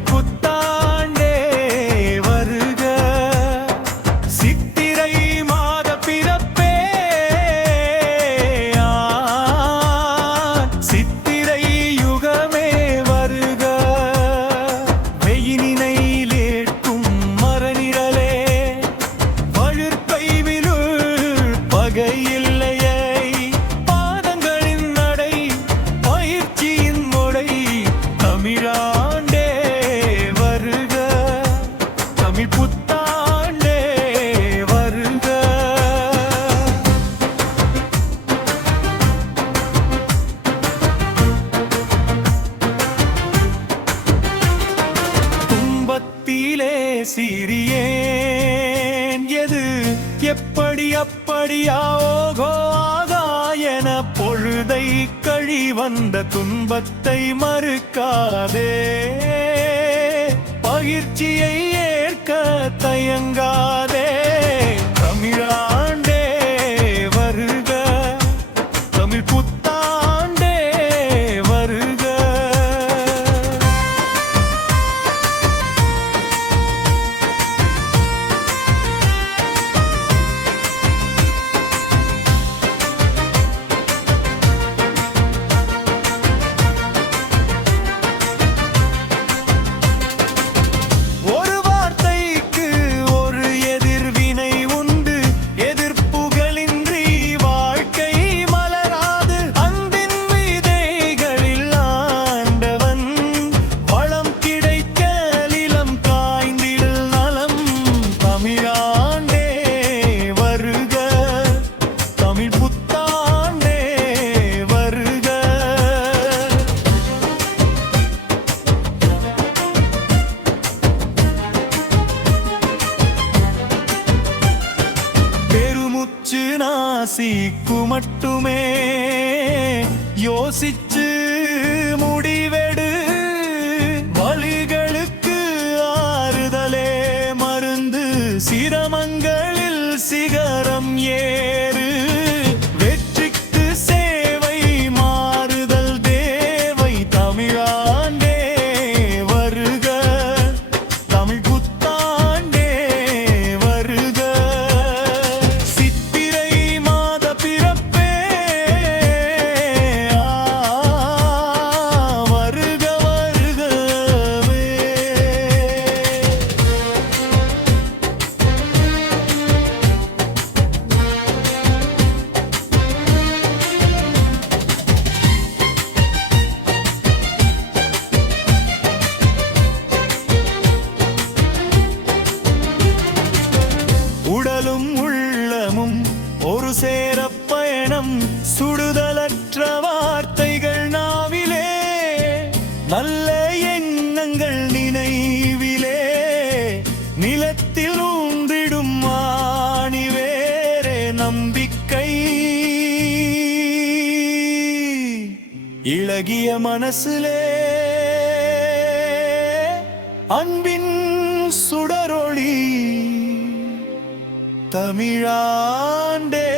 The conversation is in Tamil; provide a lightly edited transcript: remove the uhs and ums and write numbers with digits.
தமிழ் புத்தாண்டே வருக, சித்திரை மாத பிறப்பே, சித்திரை யுகமே வருக. வெயினினையிலேட்டும் மரநிழலே, வழுர்ப்பை விழுள் பகையில்லையே, பாதங்களின் நடை பயிற்சியின் முறை, தமிழாண்டே வருக, தமிழ் புத்தாண்டே வருக. துன்பத்திலே சிறியேன் எது எப்படி அப்படியாகோ ஆகாயன பொழுதை கழி வந்த துன்பத்தை மறுக்காதே, பகிர்ச்சியை ஏற்க தயங்காதே, தமிழாண்டே வருக, தமிழ் புத்தாண்டே வருக. ஒரு வார்த்தைக்கு ஒரு எதிர்வினை உண்டு, எதிர்ப்புகளின்றி வாழ்க்கை மலராது, அன்பின் விதைகளில் ஆண்டவன் வளம் கிடைக்க நிலம் காய்ந்திடல் நலம், தமிழாண்டே வருக, தமிழ் புத்தாண்டே வருக. பெருமுச்சு நாசிக்கு மட்டுமே யோசிச்சு முடிவெடு, வலிகளுக்கு ஆறுதலே மருந்து, சிரமங்களில் சிகரம் ஏறு, வெற்றிக்கு சேவை மாறுதல் தேவை, தமிழாண்டே வருக, தமிழ் புத்தாண்டே வருக. சித்திரை மாத பிறப்பே, வருக வருகவே. உடலும் உள்ளமும் ஒரு சேர பயணம், சுடுதலற்ற வார்த்தைகள் நாவிலே, நல்ல எண்ணங்கள் நினைவிலே, நிலத்தில் ஊன்றிடும் ஆணிவேரே நம்பிக்கை, இளகிய மனசிலே அன்பின் சுடரொளி, தமிழாண்டே